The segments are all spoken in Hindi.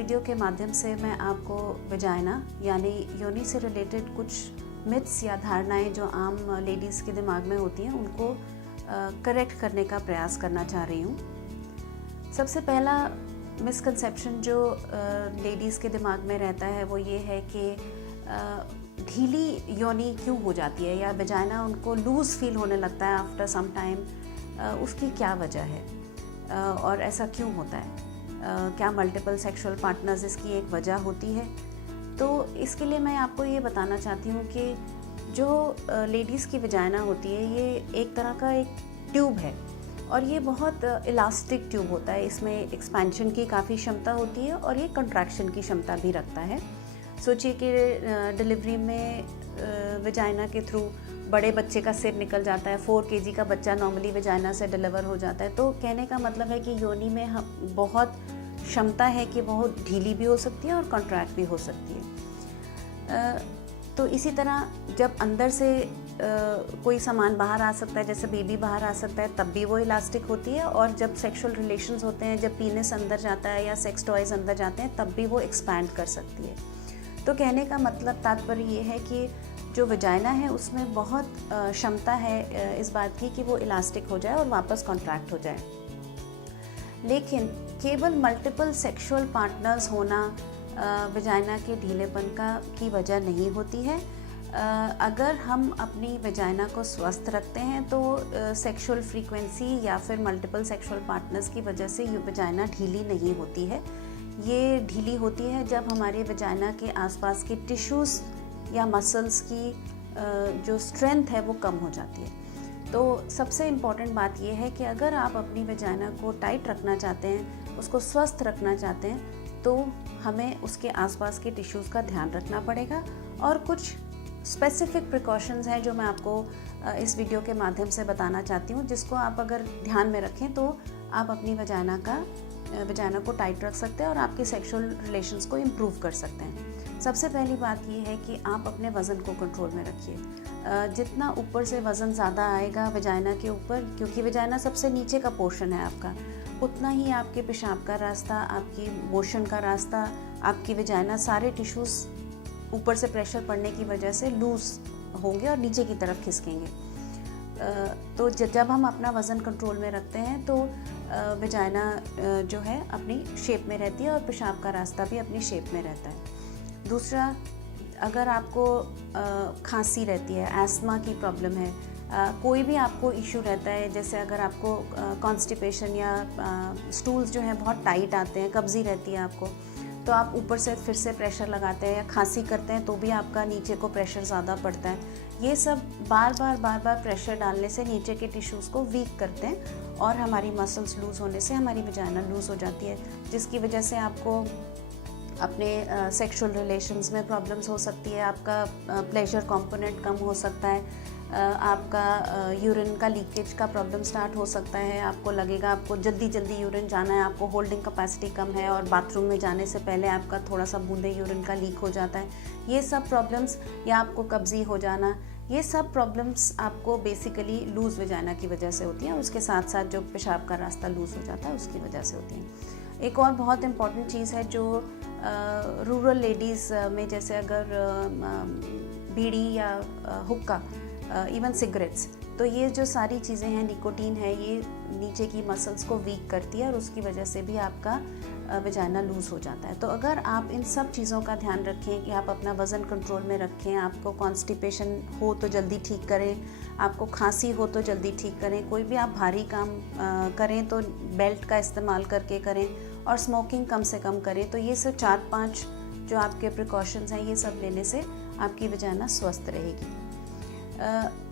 वीडियो के माध्यम से मैं आपको वजाइना यानी योनि से रिलेटेड कुछ मिथ्स या धारणाएं जो आम लेडीज़ के दिमाग में होती हैं उनको करेक्ट करने का प्रयास करना चाह रही हूँ। सबसे पहला मिसकंसेप्शन जो लेडीज़ के दिमाग में रहता है वो ये है कि ढीली योनि क्यों हो जाती है या वजाइना उनको लूज़ फील होने लगता है आफ्टर सम टाइम, उसकी क्या वजह है और ऐसा क्यों होता है। क्या मल्टीपल सेक्सुअल पार्टनर्स इसकी एक वजह होती है। तो इसके लिए मैं आपको ये बताना चाहती हूँ कि जो लेडीज़ की वजाइना होती है ये एक तरह का एक ट्यूब है और ये बहुत इलास्टिक ट्यूब होता है। इसमें एक्सपेंशन की काफ़ी क्षमता होती है और ये कंट्रैक्शन की क्षमता भी रखता है। सोचिए कि डिलीवरी में वजाइना के थ्रू बड़े बच्चे का सिर निकल जाता है, 4 kg का बच्चा नॉर्मली वजाइना से डिलीवर हो जाता है। तो कहने का मतलब है कि योनि में हम बहुत क्षमता है कि वो ढीली भी हो सकती है और कॉन्ट्रैक्ट भी हो सकती है। तो इसी तरह जब अंदर से कोई सामान बाहर आ सकता है, जैसे बेबी बाहर आ सकता है, तब भी वो इलास्टिक होती है। और जब सेक्सुअल रिलेशंस होते हैं, जब पीनिस अंदर जाता है या सेक्स टॉयज़ अंदर जाते हैं, तब भी वो एक्सपैंड कर सकती है। तो कहने का मतलब तात्पर्य ये है कि जो वजाइना है उसमें बहुत क्षमता है इस बात की कि वो इलास्टिक हो जाए और वापस कॉन्ट्रैक्ट हो जाए। लेकिन केवल मल्टीपल सेक्सुअल पार्टनर्स होना वजाइना के ढीलेपन की वजह नहीं होती है। अगर हम अपनी वजाइना को स्वस्थ रखते हैं तो सेक्सुअल फ्रीक्वेंसी या फिर मल्टीपल सेक्सुअल पार्टनर्स की वजह से ये वजाइना ढीली नहीं होती है। ये ढीली होती है जब हमारे वजाइना के आसपास के टिश्यूज़ या मसल्स की जो स्ट्रेंथ है वो कम हो जाती है। तो सबसे इम्पॉर्टेंट बात ये है कि अगर आप अपनी वजाइना को टाइट रखना चाहते हैं, उसको स्वस्थ रखना चाहते हैं, तो हमें उसके आसपास के टिश्यूज़ का ध्यान रखना पड़ेगा। और कुछ स्पेसिफिक प्रिकॉशंस हैं जो मैं आपको इस वीडियो के माध्यम से बताना चाहती हूँ, जिसको आप अगर ध्यान में रखें तो आप अपनी वजाइना को टाइट रख सकते हैं और आपके सेक्सुअल रिलेशंस को इम्प्रूव कर सकते हैं। सबसे पहली बात ये है कि आप अपने वज़न को कंट्रोल में रखिए। जितना ऊपर से वज़न ज़्यादा आएगा वजाइना के ऊपर, क्योंकि वजाइना सबसे नीचे का पोर्शन है आपका, उतना ही आपके पेशाब का रास्ता, आपकी मोशन का रास्ता, आपकी वजाइना, सारे टिश्यूज़ ऊपर से प्रेशर पड़ने की वजह से लूज़ होंगे और नीचे की तरफ खिसकेंगे। तो जब हम अपना वज़न कंट्रोल में रखते हैं तो वजाइना जो है अपनी शेप में रहती है और पेशाब का रास्ता भी अपनी शेप में रहता है। दूसरा, अगर आपको खांसी रहती है, एस्थमा की प्रॉब्लम है, कोई भी आपको इशू रहता है, जैसे अगर आपको कॉन्स्टिपेशन या स्टूल्स जो हैं बहुत टाइट आते हैं, कब्ज़ी रहती है आपको, तो आप ऊपर से फिर से प्रेशर लगाते हैं या खांसी करते हैं तो भी आपका नीचे को प्रेशर ज़्यादा पड़ता है। ये सब बार बार प्रेशर डालने से नीचे के टिश्यूज़ को वीक करते हैं और हमारी मसल्स लूज़ होने से हमारी वजाइना लूज़ हो जाती है, जिसकी वजह से आपको अपने सेक्सुअल रिलेशंस में प्रॉब्लम्स हो सकती है। आपका प्लेजर कंपोनेंट कम हो सकता है, आपका यूरिन का लीकेज का प्रॉब्लम स्टार्ट हो सकता है। आपको लगेगा आपको जल्दी यूरिन जाना है, आपको होल्डिंग कैपेसिटी कम है और बाथरूम में जाने से पहले आपका थोड़ा सा बूंदे यूरिन का लीक हो जाता है। ये सब प्रॉब्लम्स, या आपको कब्ज़ी हो जाना, ये सब प्रॉब्लम्स आपको बेसिकली लूज़ वजाइना की वजह से होती हैं और उसके साथ साथ जो पेशाब का रास्ता लूज़ हो जाता है उसकी वजह से होती हैं। एक और बहुत इम्पॉर्टेंट चीज़ है जो रूरल लेडीज़ में, जैसे अगर बीड़ी या हुक्का, इवन सिगरेट्स, तो ये जो सारी चीज़ें हैं, निकोटीन है, ये नीचे की मसल्स को वीक करती है और उसकी वजह से भी आपका वजाइना लूज़ हो जाता है। तो अगर आप इन सब चीज़ों का ध्यान रखें कि आप अपना वज़न कंट्रोल में रखें, आपको कॉन्स्टिपेशन हो तो जल्दी ठीक करें, आपको खांसी हो तो जल्दी ठीक करें, कोई भी आप भारी काम करें तो बेल्ट का इस्तेमाल करके करें और स्मोकिंग कम से कम करें, तो ये सब 4-5 जो आपके प्रिकॉशंस हैं, ये सब लेने से आपकी वजाइना स्वस्थ रहेगी।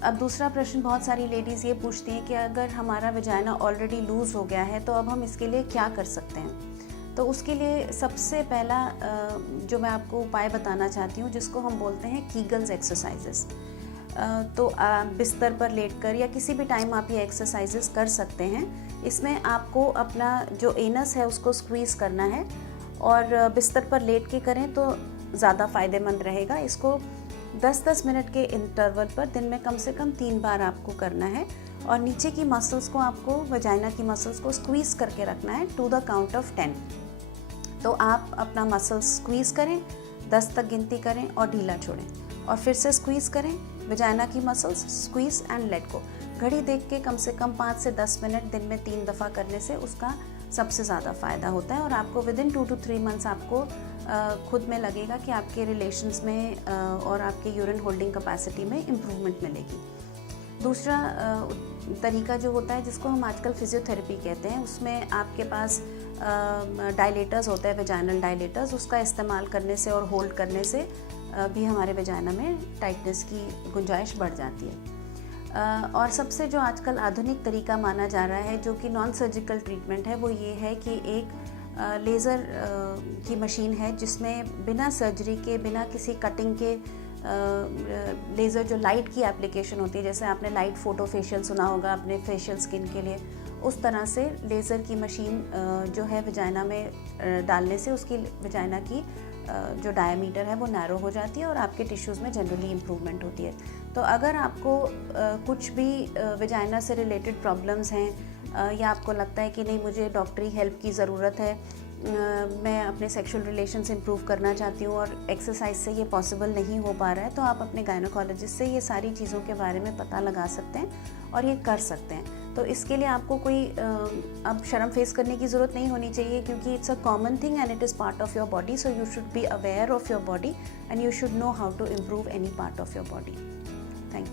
अब दूसरा प्रश्न बहुत सारी लेडीज़ ये पूछती हैं कि अगर हमारा वजाइना ऑलरेडी लूज़ हो गया है तो अब हम इसके लिए क्या कर सकते हैं। तो उसके लिए सबसे पहला जो मैं आपको उपाय बताना चाहती हूँ, जिसको हम बोलते हैं कीगल्स एक्सरसाइजेस। तो बिस्तर पर लेटकर या किसी भी टाइम आप ये एक्सरसाइजेस कर सकते हैं। इसमें आपको अपना जो एनस है उसको स्क्वीज़ करना है और बिस्तर पर लेट के करें तो ज़्यादा फ़ायदेमंद रहेगा। इसको 10-10 मिनट के इंटरवल पर दिन में कम से कम 3 बार आपको करना है और नीचे की मसल्स को, आपको वजाइना की मसल्स को स्क्वीज़ करके रखना है टू द काउंट ऑफ 10। तो आप अपना मसल स्क्वीज़ करें, 10 तक गिनती करें और ढीला छोड़ें और फिर से स्क्वीज़ करें वजाइना की muscles, squeeze and let go. घड़ी देख के कम से कम 5 से 10 मिनट दिन में 3 दफ़ा करने से उसका सबसे ज़्यादा फ़ायदा होता है और आपको विदिन 2 to 3 मंथ्स आपको खुद में लगेगा कि आपके रिलेशंस में और आपके यूरिन होल्डिंग कैपेसिटी में इम्प्रूवमेंट मिलेगी। दूसरा तरीका जो होता है जिसको हम आजकल फिजियोथेरेपी कहते हैं, उसमें आपके पास डायलेटर्स होता है, वेजाइनल डायलेटर्स, उसका इस्तेमाल करने से और होल्ड करने से भी हमारे वेजाइना में टाइटनेस की गुंजाइश बढ़ जाती है। और सबसे जो आजकल आधुनिक तरीका माना जा रहा है जो कि नॉन सर्जिकल ट्रीटमेंट है वो ये है कि एक लेज़र की मशीन है जिसमें बिना सर्जरी के, बिना किसी कटिंग के लेज़र जो लाइट की एप्लीकेशन होती है, जैसे आपने लाइट फोटो फेशियल सुना होगा अपने फेशियल स्किन के लिए, उस तरह से लेज़र की मशीन जो है वजाइना में डालने से उसकी वजाइना की जो डायमीटर है वो नैरो हो जाती है और आपके टिश्यूज़ में जनरली इम्प्रूवमेंट होती है। तो अगर आपको कुछ भी वजाइना से रिलेटेड प्रॉब्लम्स हैं या आपको लगता है कि नहीं मुझे डॉक्टरी हेल्प की ज़रूरत है, मैं अपने सेक्सुअल रिलेशंस इंप्रूव करना चाहती हूँ और एक्सरसाइज से ये पॉसिबल नहीं हो पा रहा है, तो आप अपने गायनोकोलॉजिस्ट से ये सारी चीज़ों के बारे में पता लगा सकते हैं और ये कर सकते हैं। तो इसके लिए आपको कोई अब शर्म फेस करने की ज़रूरत नहीं होनी चाहिए क्योंकि it's a common thing and it is part of your body, so you should be aware of your body and you should know how to improve any part of your body.